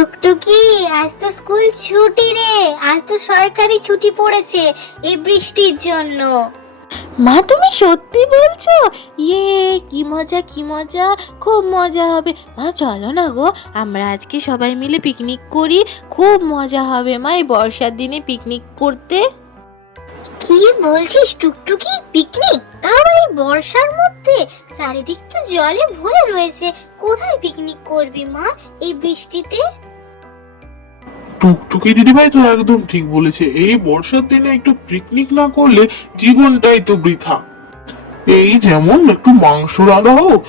টুকটুকি, আজ তো স্কুল ছুটি রে। আজ তো সরকারি ছুটি পড়েছে এই বৃষ্টির জন্য। মা, তুমি সত্যি বলছো? ইয়ে, কি মজা কি মজা, খুব মজা হবে। মা চলো না গো, আমরা আজকে সবাই মিলে পিকনিক করি। খুব মজা হবে মা এই বর্ষার দিনে পিকনিক করতে। কি বলছিস টুকটুকি, পিকনিক? তাও এই বর্ষার মধ্যে? চারিদিক তো জলে ভরে রয়েছে, কোথায় পিকনিক করবি মা এই বৃষ্টিতে? টুকটুকি দিদিভাই তো একদম ঠিক বলেছে, এই বর্ষার দিনে একটু পিকনিক না করলে জীবনটাই তো বৃথা। এই যেমন একটু মাংস রান্না হোক,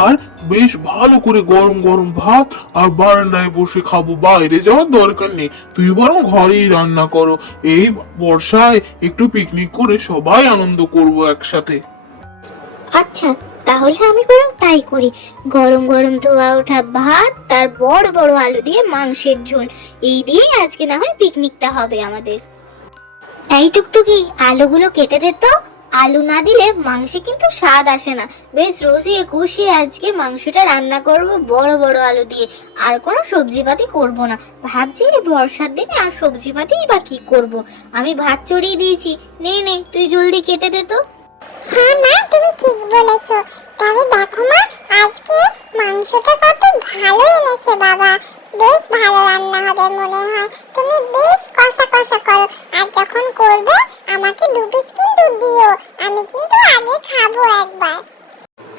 আর বেশ ভালো করে গরম গরম ভাত, আর বারান্দায় বসে খাবো, বাইরে যাওয়ার দরকার নেই। তুই বরং ঘরেই রান্না করো। এই বর্ষায় একটু পিকনিক করে সবাই আনন্দ করব একসাথে। আচ্ছা, তাহলে আমি বরং তাই করি। গরম গরম ধোয়া ওঠা ভাত, তার বড় বড় আলু দিয়ে মাংসের ঝোল, এই দিয়েই আজকে না হয় পিকনিকটা হবে আমাদের। এই টুকটুকি, আলুগুলো কেটে দে তো। আলু না দিলে মাংসে কিন্তু স্বাদ আসে না। বেশ রসিয়ে কষিয়ে আজকে মাংসটা রান্না করব বড় বড় আলু দিয়ে, আর কোনো সবজিপাতি করব না। ভাবছি এই বর্ষার দিনে আর সবজিপাতিই বা কি করব। আমি ভাত চড়িয়ে দিয়েছি, নে নে তুই জলদি কেটে দে তো। হ্যাঁ মা, তুমি ঠিক বলেছো। তবে দেখো মা, আজকে মাংসটা কত ভালো এনেছে বাবা। বেশ ভালো রান্না হবে মনে হয়। তুমি বেশ কষা কষা করো, আর যখন করবে আমাকে 2 পিস কিন্তু দিও। আমি কিন্তু আগে খাবো একবার।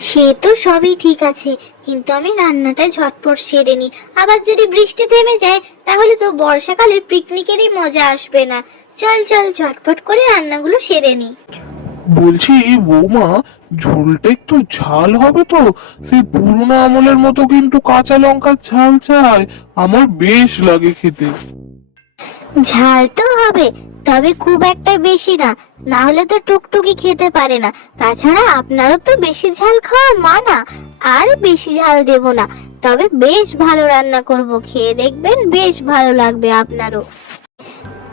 সে তো সবই ঠিক আছে, কিন্তু আমি রান্নাটা ঝটপট সেরে নি। আবার যদি বৃষ্টি থেমে যায় তাহলে তো বর্ষাকালের পিকনিকেরই মজা আসবে না। চল চল ঝটপট করে রান্নাগুলো সেরে নি। বলছি বৌমা, ঝোলটা একটু ঝাল হবে তো? সেই পুরোনো আমলের মতো কিন্তু কাঁচা লঙ্কার ঝাল চাই, আমার বেশ লাগে খেতে। ঝাল তো হবে, তবে খুব একটা বেশি না, না হলে তো টুকটুকি খেতে পারে না। তাছাড়া আপনারও তো বেশি ঝাল খাওয়া মানা, আর বেশি ঝাল দেব না। তবে বেশ ভালো রান্না করব, খেয়ে দেখবেন বেশ ভালো লাগবে আপনারও।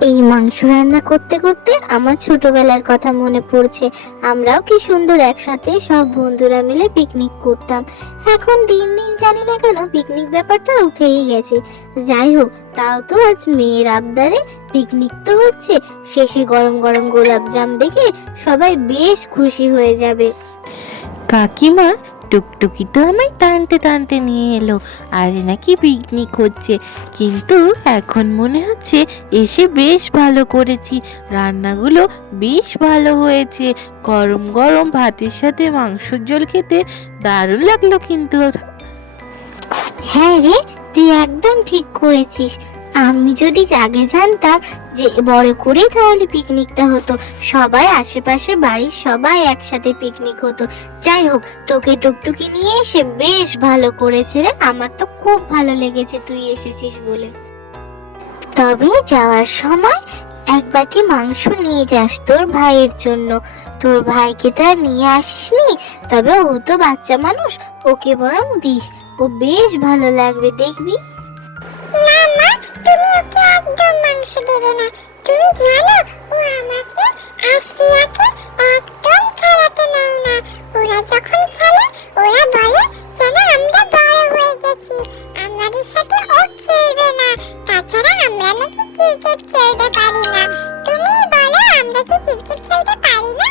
এই মাংস রান্না করতে করতে আমার ছোটবেলার কথা মনে পড়ছে। আমরাও কি সুন্দর একসাথে সব বন্ধুরা মিলে পিকনিক করতাম। এখন দিন দিন জানি না কেন পিকনিক ব্যাপারটা উঠেই গেছে। যাই হোক, তাও তো আজ মেয়ের আবদারে পিকনিক তো হচ্ছে। শেষে গরম গরম গোলাপ জাম দেখে সবাই বেশ খুশি হয়ে যাবে। কাকিমা, টুকটুকি তো আমায় টানতে টানতে নিয়ে এলো, আজ নাকি পিকনিক হচ্ছে। কিন্তু এখন মনে হচ্ছে এসে বেশ ভালো করেছি, রান্নাগুলো বেশ ভালো হয়েছে। গরম গরম ভাতের সাথে মাংসের ঝোল খেতে দারুণ লাগলো কিন্তু। হ্যাঁ রে, তুই একদম ঠিক করেছিস। আমি যদি আগে জানতাম যে বড় করে তাহলে পিকনিকটা হতো, সবাই আশেপাশে বাড়ির সবাই একসাথে পিকনিক হতো। যাই হোক, তোকে টুকটুকি নিয়ে এসে বেশ ভালো করেছে রে, আমার তো খুব ভালো লেগেছে তুই এসেছিস বলে। তবে যাওয়ার সময় এক বাটি মাংস নিয়ে যাস তোর ভাইয়ের জন্য। তোর ভাইকে তো আর নিয়ে আসিসনি, তবে ও তো বাচ্চা মানুষ, ওকে বরং দিস, ও বেশ ভালো লাগবে দেখবি। না মা, তুমি ওকে একদম মাংস দেবে না। তুমি জানো ও আমাকে আর সিয়াকে একদম খেলাতে নেয় না। ওরা যখন খেলে ওরা বলে যেন আমরা বড় হয়ে গেছি, আমাদের সাথে ও খেলবে না। তাছাড়া আমরা নাকি ক্রিকেট খেলতে পারি না। তুমি বলো, আমরা কি ক্রিকেট খেলতে পারি না?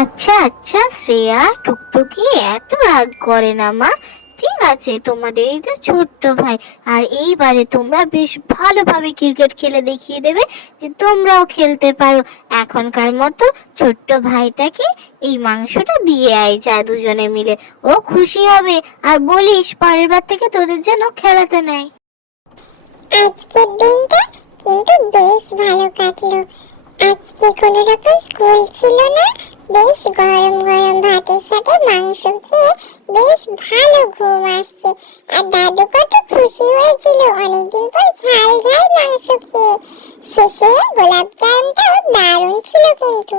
আচ্ছা আচ্ছা শ্রেয়া, টুকটুকি এত রাগ করে না মা। ঠিক আছে, তোমাদের এই তো ছোট্ট ভাই, আর এইবারে তোমরা বেশ ভালোভাবে ক্রিকেট খেলে দেখিয়ে দেবে যে তোমরাও খেলতে পারো। এখনকার মতো ছোট্ট ভাইটাকে এই মাংসটা দিয়ে আয় যা, দুজনে মিলে, ও খুশি হবে। আর বলিস পরের বার থেকে তোদের যেন খেলাতে নেয়। আজকের দিনটা কিন্তু বেশ ভালো কাটলো। আজকে কোনো রকম স্কুল ছিল না। বেশ গরম গরম ভাতের সাথে মাংস খেয়ে বেশ ভালো ঘুম আসছে। আর দাদু কত খুশি হয়েছিল অনেকদিন পর ঝাল ঝাল মাংস খেয়ে। শেষে গোলাপ জামটাও দারুণ ছিল কিন্তু।